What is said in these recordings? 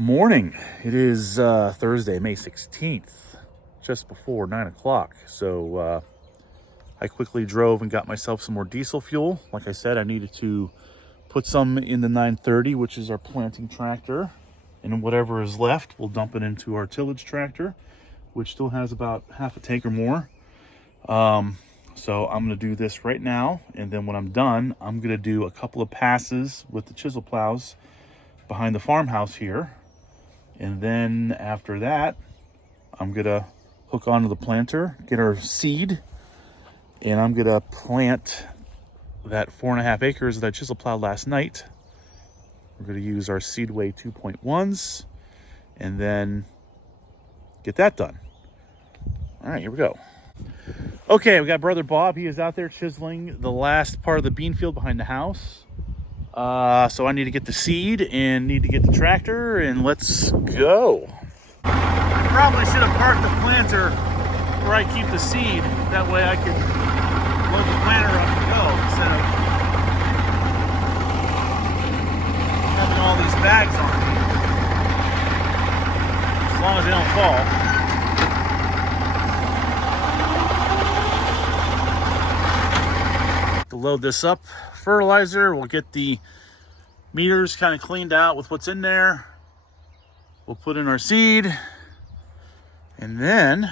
Morning. It is Thursday, May 16th, just before 9 o'clock. So I quickly drove and got myself some more diesel fuel. Like I said, I needed to put some in the 930, which is our planting tractor. And whatever is left, we'll dump it into our tillage tractor, which still has about half a tank or more. So I'm going to do this right now. And then when I'm done, I'm going to do a couple of passes with the chisel plows behind the farmhouse here. And then after that, I'm gonna hook onto the planter, get our seed, and I'm gonna plant that 4.5 acres that I chisel plowed last night. We're gonna use our Seedway 2.1s and then get that done. All right, here we go. Okay, we got Brother Bob. He is out there chiseling the last part of the bean field behind the house. So I need to get the seed and need to get the tractor, and let's go. I probably should have parked the planter where I keep the seed. That way I could load the planter up and go instead of having all these bags on me. As long as they don't fall. To load this up, fertilizer, we'll get the meters kind of cleaned out with what's in there. We'll put in our seed and then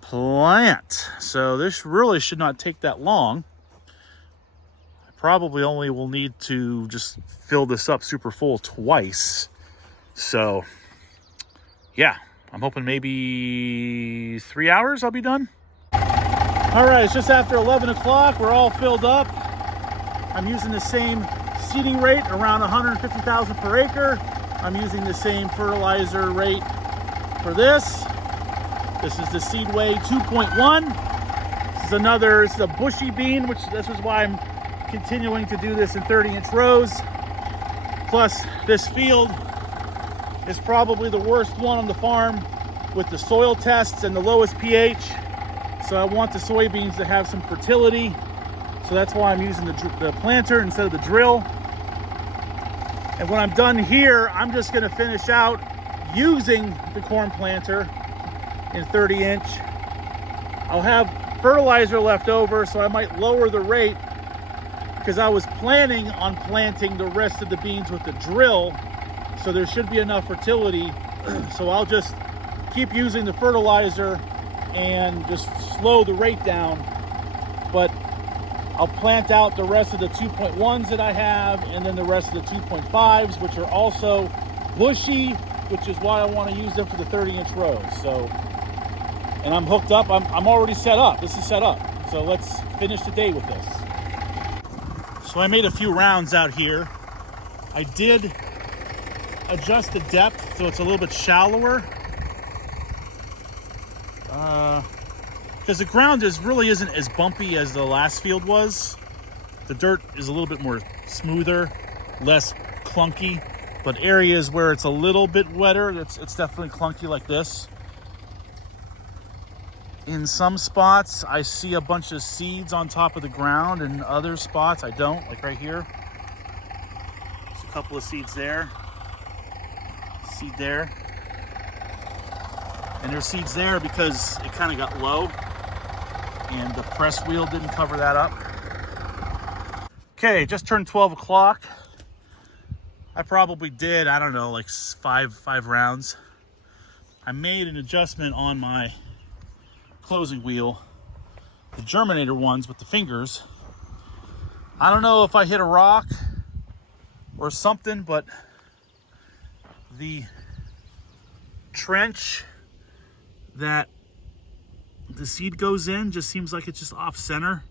plant. So this really should not take that long. I probably only will need to just fill this up super full twice. So yeah, I'm hoping maybe 3 hours I'll be done. All right, it's just after 11 o'clock. We're all filled up. I'm using the same seeding rate, around 150,000 per acre. I'm using the same fertilizer rate for this. This is the Seedway 2.1. This is a bushy bean, which this is why I'm continuing to do this in 30-inch rows. Plus, this field is probably the worst one on the farm with the soil tests and the lowest pH. So I want the soybeans to have some fertility. So that's why I'm using the planter instead of the drill. And when I'm done here, I'm just gonna finish out using the corn planter in 30-inch. I'll have fertilizer left over, so I might lower the rate because I was planning on planting the rest of the beans with the drill. So there should be enough fertility. So I'll just keep using the fertilizer and just slow the rate down. But I'll plant out the rest of the 2.1s that I have, and then the rest of the 2.5s, which are also bushy, which is why I want to use them for the 30-inch rows. So, and I'm hooked up. I'm already set up. This is set up. So let's finish the day with this. So I made a few rounds out here. I did adjust the depth so it's a little bit shallower. Because the ground really isn't as bumpy as the last field was. The dirt is a little bit more smoother, less clunky, but areas where it's a little bit wetter, it's definitely clunky like this. In some spots, I see a bunch of seeds on top of the ground, and other spots I don't, like right here. There's a couple of seeds there, seed there. And there's seeds there because it kind of got low and the press wheel didn't cover that up. Okay, just turned 12 o'clock. I probably did, I don't know, like five rounds. I made an adjustment on my closing wheel, the germinator ones with the fingers. I don't know if I hit a rock or something, but the trench that the seed goes in just seems like it's just off center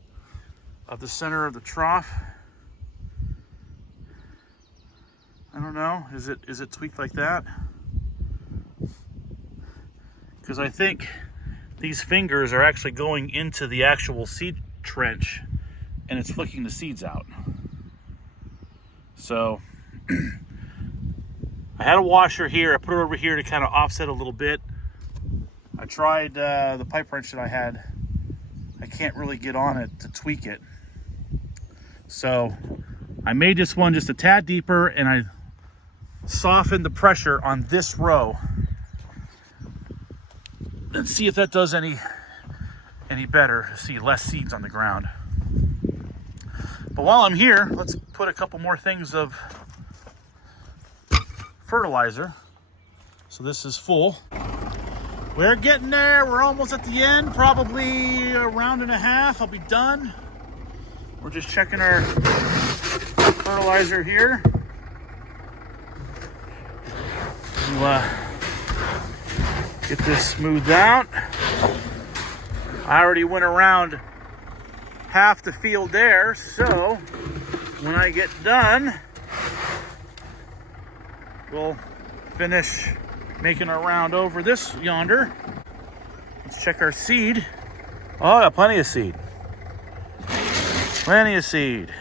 of the center of the trough. I don't know, is it tweaked like that? Because I think these fingers are actually going into the actual seed trench and it's flicking the seeds out. So I had a washer here, I put it over here to kind of offset a little bit. I tried the pipe wrench that I had. I can't really get on it to tweak it. So I made this one just a tad deeper and I soften the pressure on this row. Let's see if that does any better. See less seeds on the ground. But while I'm here, let's put a couple more things of fertilizer. So this is full. We're getting there. We're almost at the end. Probably a round and a half. I'll be done. We're just checking our fertilizer here. We'll get this smoothed out. I already went around half the field there, so when I get done, we'll finish making our round over this yonder. Let's check our seed. Oh, I got plenty of seed. Plenty of seed.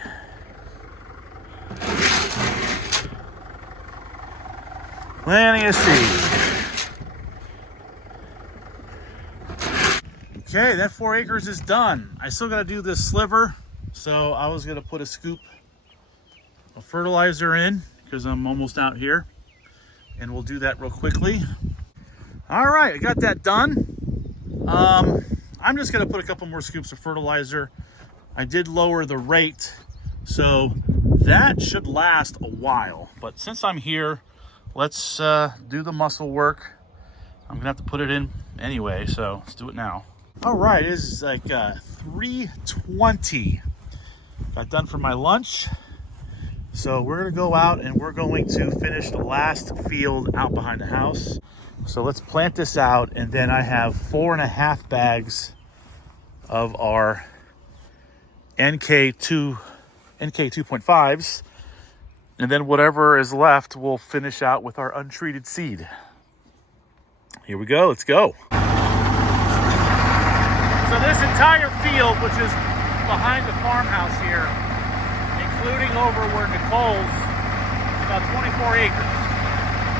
Plenty of seed. Okay, that 4 acres is done. I still got to do this sliver, so I was going to put a scoop of fertilizer in because I'm almost out here, and we'll do that real quickly. All right, I got that done. I'm just going to put a couple more scoops of fertilizer. I did lower the rate, so that should last a while. But since I'm here, let's do the muscle work. I'm going to have to put it in anyway, so let's do it now. All right, it is like 3:20. Got done for my lunch. So we're gonna go out and we're going to finish the last field out behind the house. So let's plant this out, and then I have 4.5 bags of our NK 2.5s. And then whatever is left, we'll finish out with our untreated seed. Here we go, let's go. So this entire field, which is behind the farmhouse here, including over where Nicole's, about 24 acres.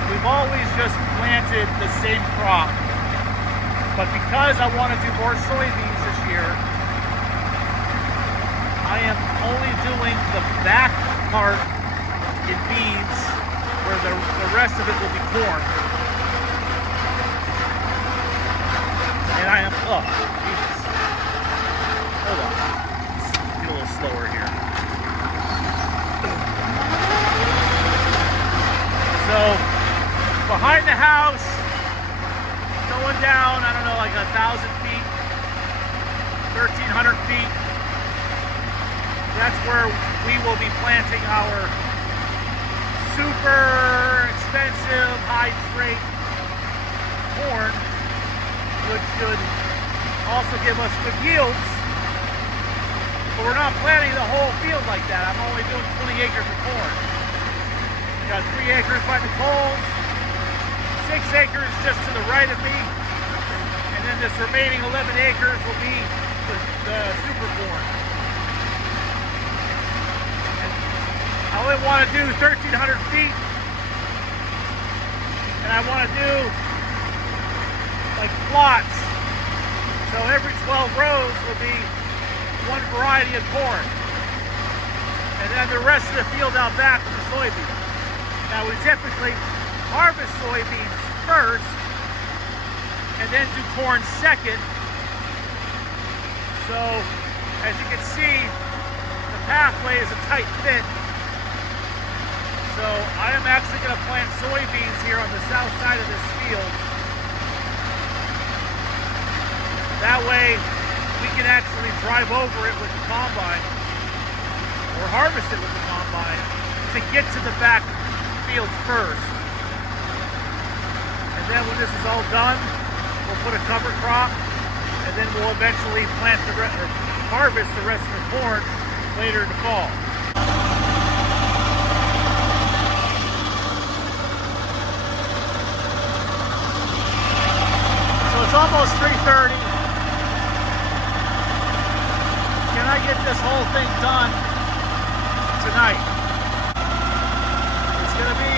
We've always just planted the same crop. But because I want to do more soybeans this year, I am only doing the back part in beans, where the rest of it will be corn. And I am, oh, Jesus. Hold on. Let's get a little slower here. So, behind the house, going down, I don't know, like 1,000 feet, 1,300 feet. That's where we will be planting our super expensive, high trait corn, which should also give us good yields. But we're not planting the whole field like that. I'm only doing 20 acres of corn. Got 3 acres by Nicole, 6 acres just to the right of me, and then this remaining 11 acres will be the super corn. And I only want to do 1,300 feet, and I want to do like plots. So every 12 rows will be one variety of corn, and then the rest of the field out back is the soybeans. Now we typically harvest soybeans first, and then do corn second. So as you can see, the pathway is a tight fit. So I am actually going to plant soybeans here on the south side of this field. That way we can actually drive over it with the combine, or harvest it with the combine, to get to the back field first. And then when this is all done, we'll put a cover crop, and then we'll eventually plant or harvest the rest of the corn later in the fall. So it's almost 3:30. Can I get this whole thing done tonight? It's going to be,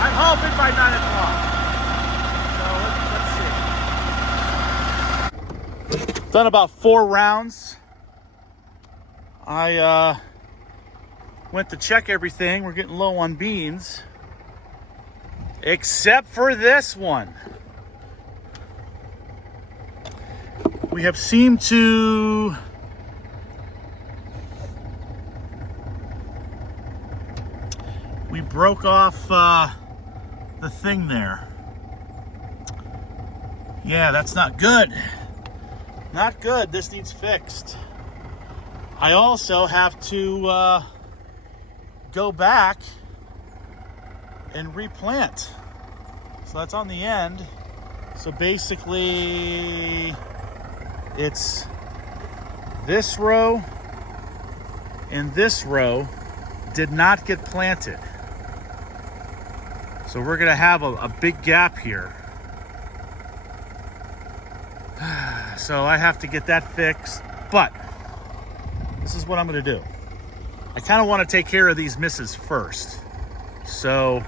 I'm hoping by 9 o'clock. So let's see. Done about 4 rounds. I went to check everything. We're getting low on beans. Except for this one. We have seemed to we broke off the thing there. Yeah, that's not good. Not good. This needs fixed. I also have to go back and replant. So that's on the end. So basically, it's this row and this row did not get planted. So we're gonna have a big gap here. So I have to get that fixed, but this is what I'm gonna do. I kind of want to take care of these misses first. So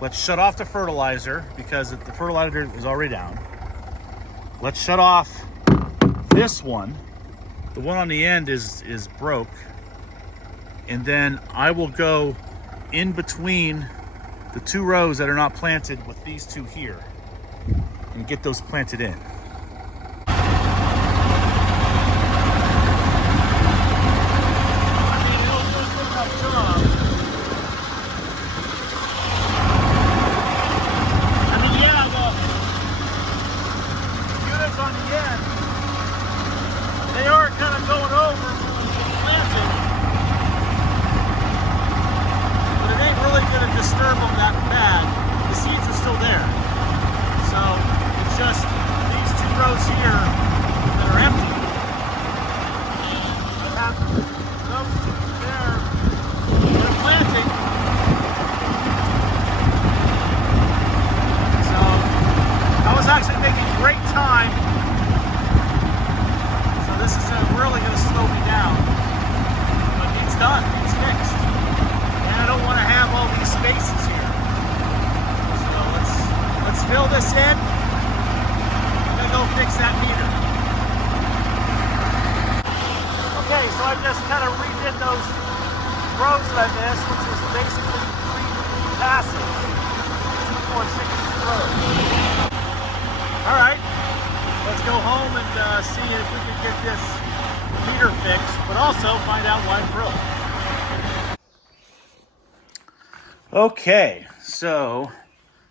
let's shut off the fertilizer because the fertilizer is already down. Let's shut off this one. The one on the end is broke. And then I will go in between the two rows that are not planted with these two here and get those planted in. Disturb them that bad. The seeds are still there. So it's just these two rows here that are empty. I have those two there that are planting. So I was actually making great time. So this is really going to slow me down. But it's done. It's fixed. I don't want to have all these spaces here. So let's fill this in. I'm gonna go fix that meter. Okay, so I just kind of redid those rows that I missed, which was basically 3 passes. 2, 4, 6 rows. All right, let's go home and see if we can get this meter fixed, but also find out why I'm broke. Okay, so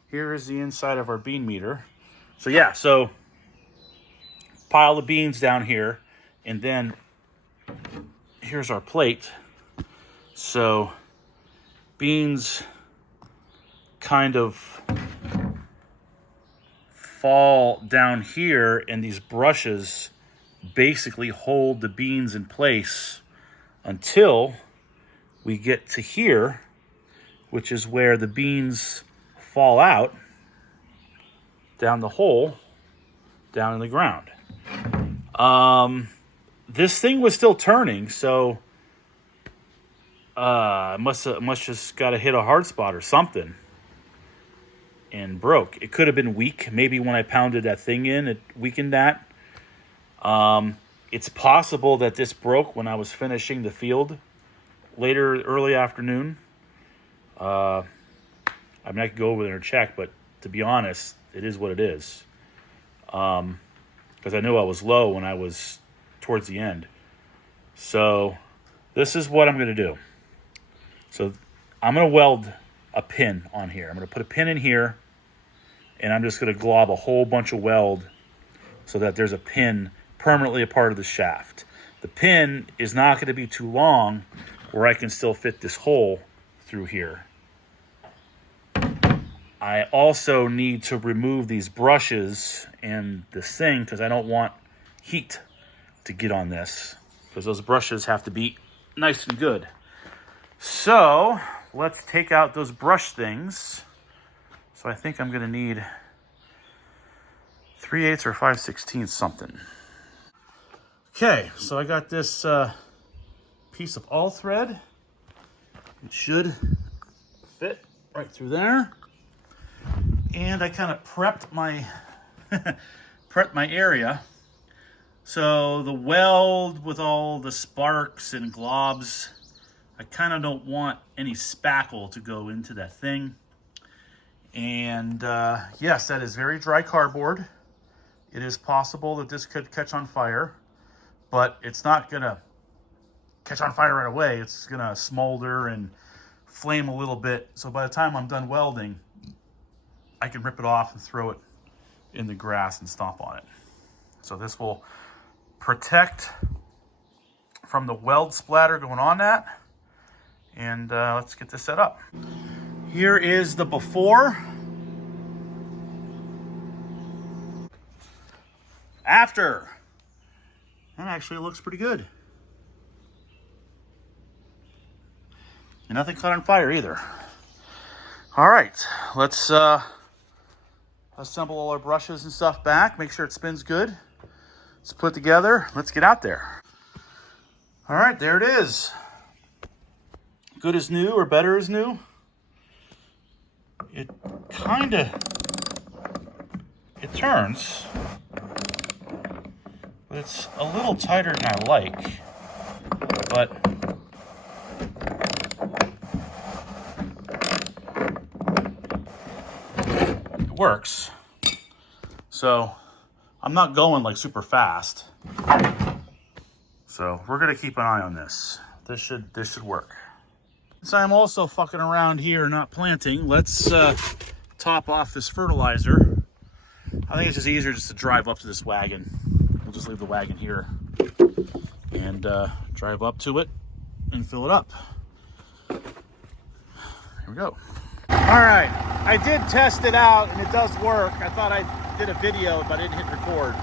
here is the inside of our bean meter. So yeah, so pile of beans down here, and then here's our plate. So beans kind of fall down here, and these brushes basically hold the beans in place until we get to here, which is where the beans fall out down the hole, down in the ground. This thing was still turning, so must just got to hit a hard spot or something and broke. It could have been weak. Maybe when I pounded that thing in, it weakened that. It's possible that this broke when I was finishing the field early afternoon. I mean, I could go over there and check, but to be honest, it is what it is. Because I knew I was low when I was towards the end. So this is what I'm going to do. So I'm going to weld a pin on here. I'm going to put a pin in here, and I'm just going to glob a whole bunch of weld so that there's a pin permanently a part of the shaft. The pin is not going to be too long where I can still fit this hole through here. I also need to remove these brushes and this thing because I don't want heat to get on this because those brushes have to be nice and good. So let's take out those brush things. So I think I'm going to need 3/8 or 5/16 something. Okay, so I got this piece of all thread. It should fit right through there. And I kind of prepped my area. So the weld with all the sparks and globs, I kind of don't want any spackle to go into that thing. And yes, that is very dry cardboard. It is possible that this could catch on fire, but it's not gonna catch on fire right away. It's gonna smolder and flame a little bit. So by the time I'm done welding, I can rip it off and throw it in the grass and stomp on it. So this will protect from the weld splatter going on that. And let's get this set up. Here is the before. After. That actually looks pretty good. And nothing caught on fire either. All right, let's assemble all our brushes and stuff back. Make sure it spins good. Let's put it together. Let's get out there. All right, there it is. Good as new or better as new. It turns, but it's a little tighter than I like, but it works. So I'm not going like super fast. So we're gonna keep an eye on this. This should work. Since I'm also fucking around here not planting, let's top off this fertilizer. I think it's just easier just to drive up to this wagon. We'll just leave the wagon here and drive up to it and fill it up. Here we go. All right, I did test it out and it does work. I thought I did a video, but I didn't hit record.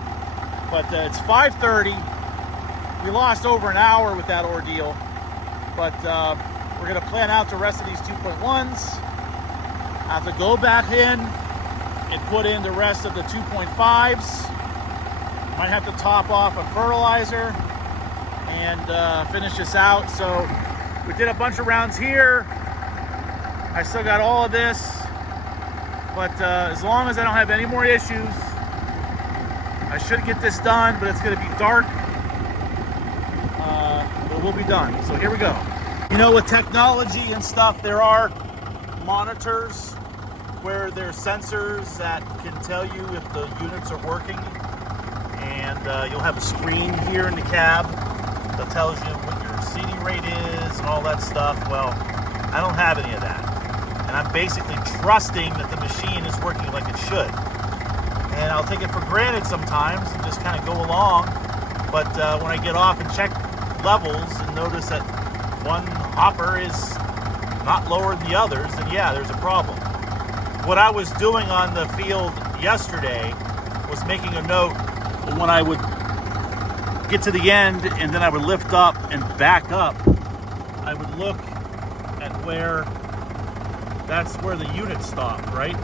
But it's 5:30. We lost over an hour with that ordeal, but we're gonna plan out the rest of these 2.1s. I have to go back in and put in the rest of the 2.5s. Might have to top off a fertilizer and finish this out. So we did a bunch of rounds here. I still got all of this, but as long as I don't have any more issues, I should get this done, but it's gonna be dark. But we'll be done. So here we go. You know, with technology and stuff, there are monitors where there's sensors that can tell you if the units are working, and you'll have a screen here in the cab that tells you what your seating rate is and all that stuff. Well, I don't have any of that, and I'm basically trusting that the machine is working like it should, and I'll take it for granted sometimes and just kind of go along, but when I get off and check levels and notice that one hopper is not lower than the others, then yeah, there's a problem. What I was doing on the field yesterday was making a note when I would get to the end and then I would lift up and back up. I would look at where that's where the unit stopped, right?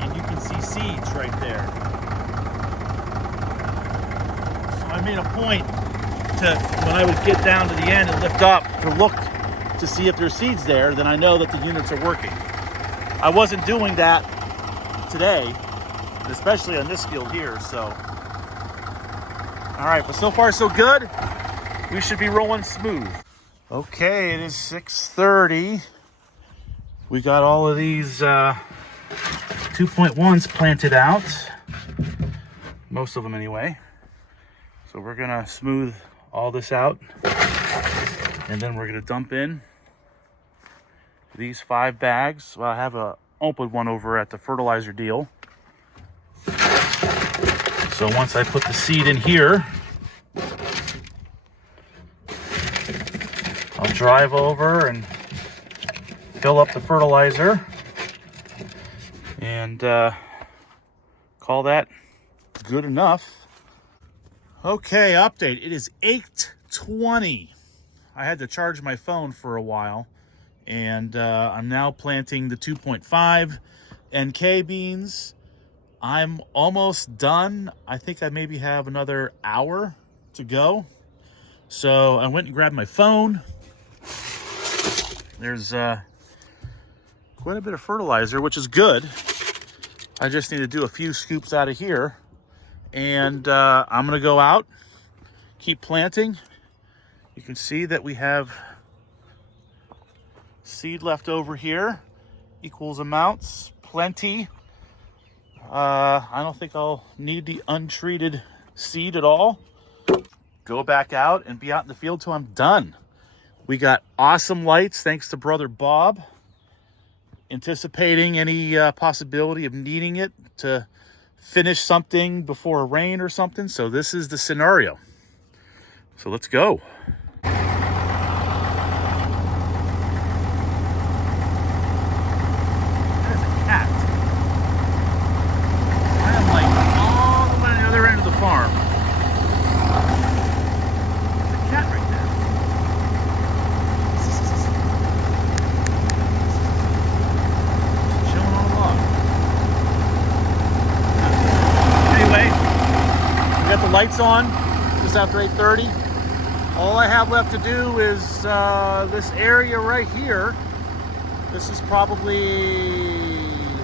And you can see seeds right there. So I made a point to, when I would get down to the end and lift up, to look to see if there's seeds there, then I know that the units are working. I wasn't doing that today, especially on this field here, so. All right, but so far so good. We should be rolling smooth. Okay, it is 6:30. We got all of these 2.1s planted out. Most of them anyway. So we're gonna smooth all this out, and then we're gonna dump in these 5 bags. Well, I have a open one over at the fertilizer deal. So once I put the seed in here, I'll drive over and fill up the fertilizer and call that good enough. Okay, update. It is 8:20. I had to charge my phone for a while, and I'm now planting the 2.5 NK beans. I'm almost done. I think I maybe have another hour to go. So I went and grabbed my phone. There's quite a bit of fertilizer, which is good. I just need to do a few scoops out of here. And I'm gonna go out, keep planting. You can see that we have seed left over here, equals amounts, plenty. I don't think I'll need the untreated seed at all. Go back out and be out in the field till I'm done. We got awesome lights thanks to Brother Bob. Anticipating any possibility of needing it to finish something before a rain or something. So this is the scenario. So let's go. There's a cat. I am like all the way on the other end of the farm. There's a cat right there. Chilling on a log. Anyway, we got the lights on just after 8:30. All I have left to do is this area right here. This is probably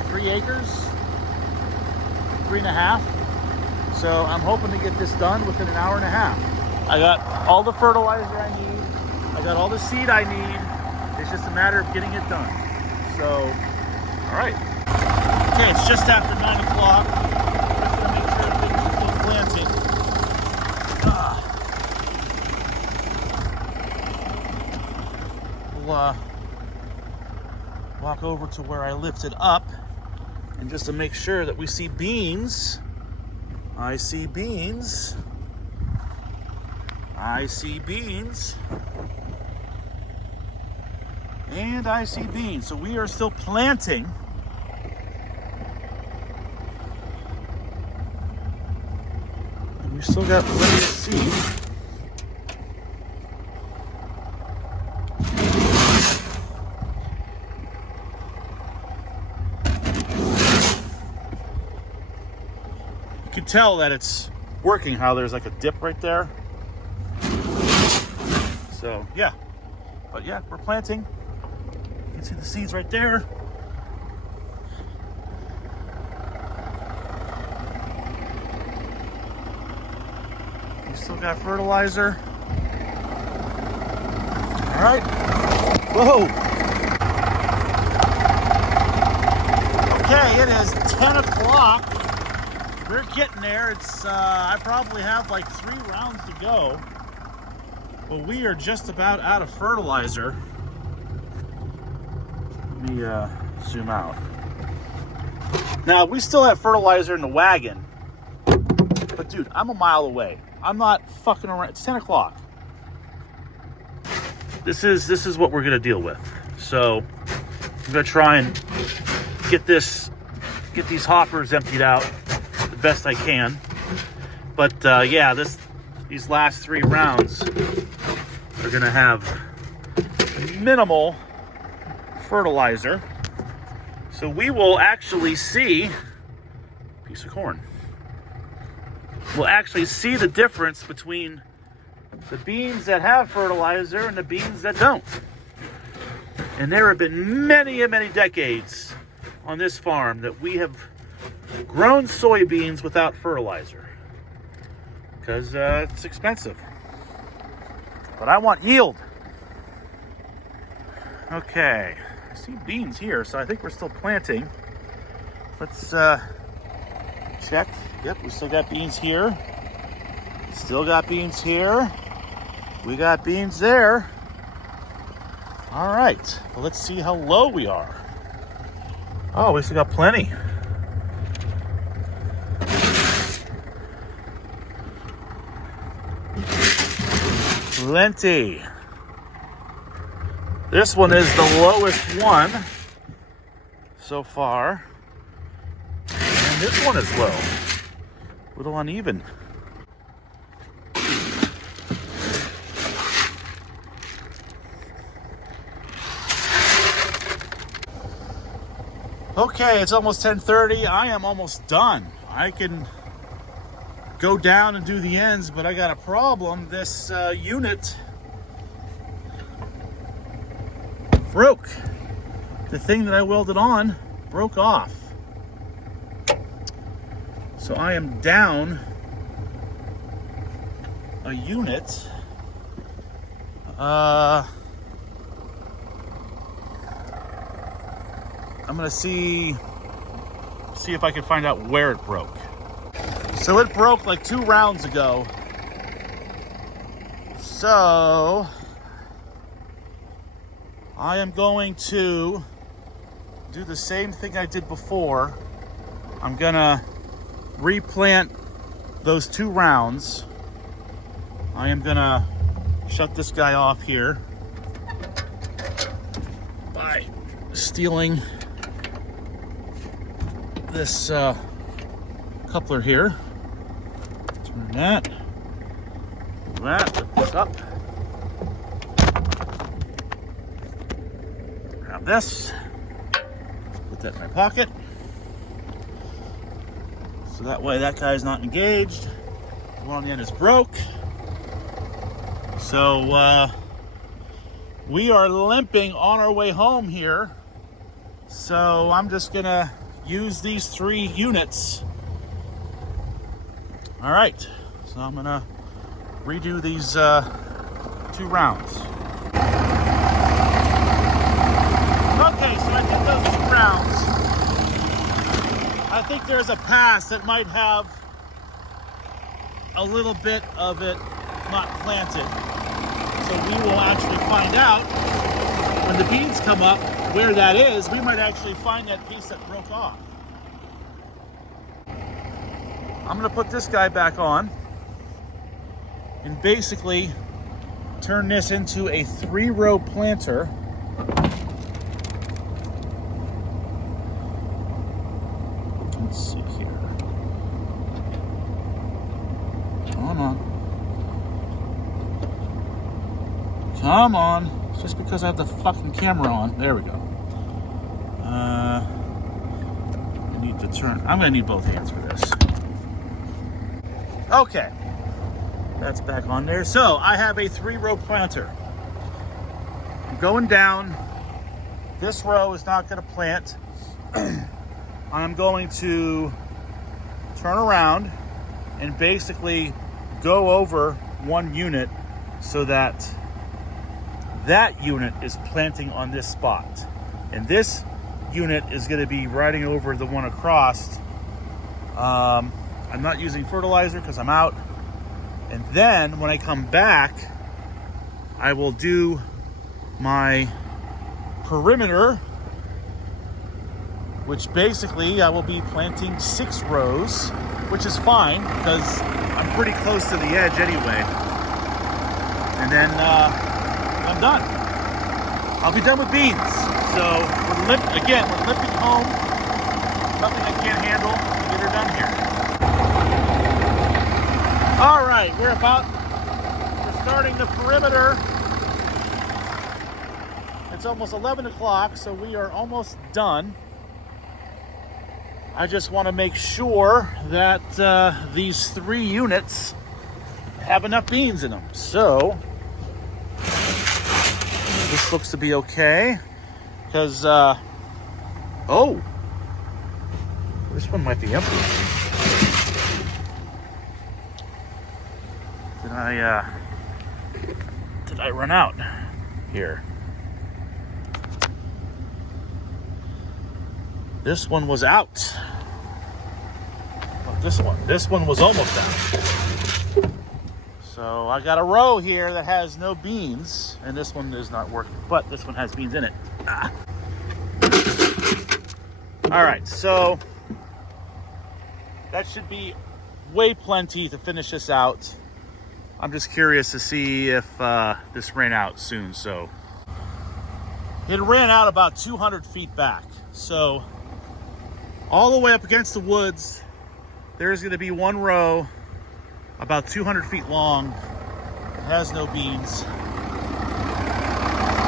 3 acres, 3.5. So I'm hoping to get this done within an hour and a half. I got all the fertilizer I need. I got all the seed I need. It's just a matter of getting it done. So, all right. Okay, it's just after 9 o'clock. Just gonna make sure things are still planting. We'll walk over to where I lifted up, and just to make sure that we see beans. I see beans. I see beans. And I see beans. So we are still planting. And we still got plenty of seed. You can tell that it's working, how there's like a dip right there. So yeah, but yeah, we're planting. You can see the seeds right there. You still got fertilizer. All right. Whoa. Okay, it is 10 o'clock. We're getting there. It's I probably have like 3 rounds to go. But we are just about out of fertilizer. Let me zoom out. Now, we still have fertilizer in the wagon. But dude, I'm a mile away. I'm not fucking around. It's 10 o'clock. This is what we're gonna deal with. So I'm gonna try and get these hoppers emptied out the best I can. But yeah, these last 3 rounds are gonna have minimal fertilizer. So we will actually see piece of corn. We'll actually see the difference between the beans that have fertilizer and the beans that don't. And there have been many and many decades on this farm that we have grown soybeans without fertilizer because it's expensive. But I want yield. Okay, I see beans here, so I think we're still planting. Let's check. Yep, we still got beans here. Still got beans here. We got beans there. All right, well, let's see how low we are. Oh, we still got plenty. Plenty. This one is the lowest one so far. And this one is low. A little uneven. Okay, it's almost 10:30. I am almost done. I can go down and do the ends, but I got a problem. This unit broke. The thing that I welded on broke off. So I am down a unit. I'm gonna see see if I can find out where it broke. So it broke like 2 rounds ago. So I am going to do the same thing I did before. I'm gonna replant those 2 rounds. I am gonna shut this guy off here by stealing this coupler here. Turn that. Do that. Lift this up. Grab this. Put that in my pocket. So that way that guy's not engaged. The one on the end is broke. So we are limping on our way home here. So I'm just gonna use these 3 units. All right, so I'm gonna redo these 2 rounds. Okay, so I did those 2 rounds. I think there's a pass that might have a little bit of it not planted. So we will actually find out when the beans come up where that is. We might actually find that piece that broke off. I'm gonna put this guy back on and basically turn this into a 3-row planter. Let's see here. Come on. Come on. It's just because I have the fucking camera on. There we go. I need to turn. I'm gonna need both hands for this. Okay. That's back on there. So I have a 3-row planter. I'm going down. This row is not gonna plant. I'm going to turn around and basically go over 1 unit so that that unit is planting on this spot. And this unit is going to be riding over the one across. I'm not using fertilizer because I'm out. And then when I come back, I will do my perimeter, which basically I will be planting 6 rows, which is fine because I'm pretty close to the edge anyway. And then I'm done. I'll be done with beans. So we're limping home. Nothing I can't handle to get her done here. All right, we're starting the perimeter. It's almost 11 o'clock, so we are almost done. I just want to make sure that these 3 units have enough beans in them. So this looks to be okay because, oh, this one might be empty. Did I run out here? This one was out. This one was almost out. So I got a row here that has no beans, and this one is not working, but this one has beans in it. Ah. All right, so that should be way plenty to finish this out. I'm just curious to see if this ran out soon. So it ran out about 200 feet back. So all the way up against the woods, there's going to be 1 row about 200 feet long. It has no beans.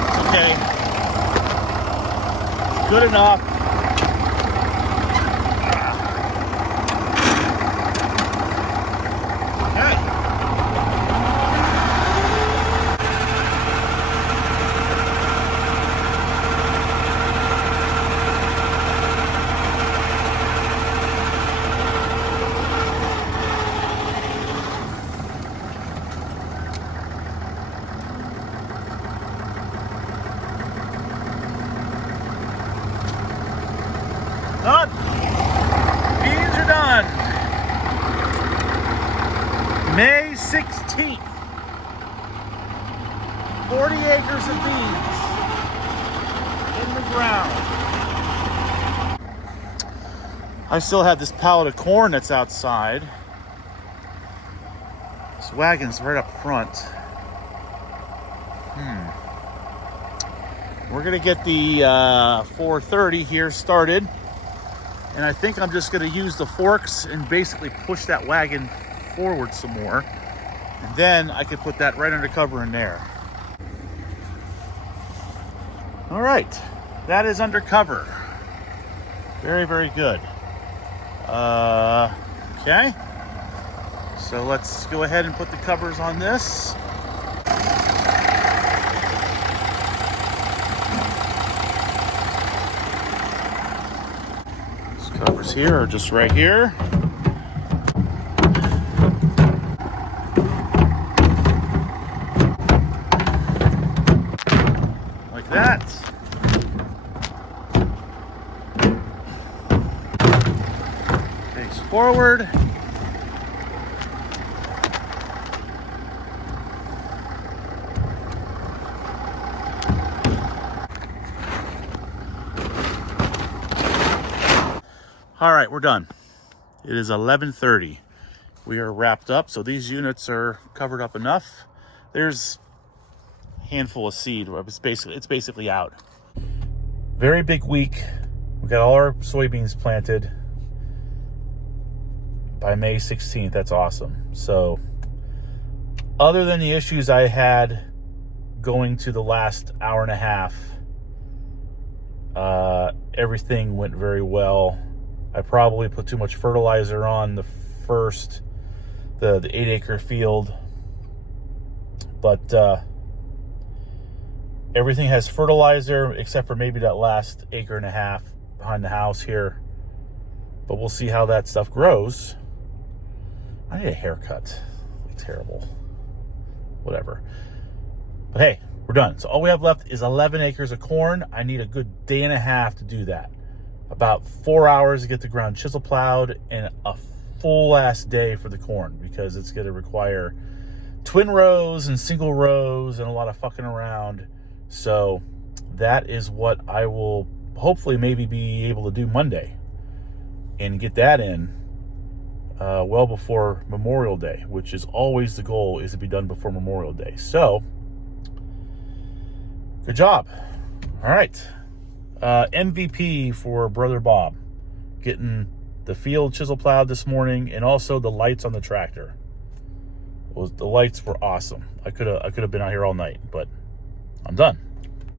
It's okay. It's good enough. Okay. Done. May 16th. 40 acres of beans in the ground. I still have this pallet of corn that's outside. This wagon's right up front. We're gonna get the 430 here started. And I think I'm just gonna use the forks and basically push that wagon forward some more. And then I could put that right under cover in there. All right, that is under cover. Very, very good. Okay. So let's go ahead and put the covers on this. These covers here are just right here. Like that. Face forward. All right, we're done. It is 11:30. We are wrapped up, so these units are covered up enough. There's a handful of seed. It's basically out. Very big week. We got all our soybeans planted by May 16th. That's awesome. So, other than the issues I had going to the last hour and a half, everything went very well. I probably put too much fertilizer on the 8-acre field, but everything has fertilizer except for maybe that last acre and a half behind the house here. But we'll see how that stuff grows. I need a haircut. It's terrible. Whatever. But hey, we're done. So all we have left is 11 acres of corn. I need a good day and a half to do that. About 4 hours to get the ground chisel plowed and a full ass day for the corn, because it's going to require twin rows and single rows and a lot of fucking around. So that is what I will hopefully maybe be able to do Monday and get that in well before Memorial Day, which is always the goal, is to be done before Memorial Day. So good job. All right. MVP for Brother Bob, getting the field chisel plowed this morning, and also the lights on the tractor. The lights were awesome. I could have been out here all night, but I'm done.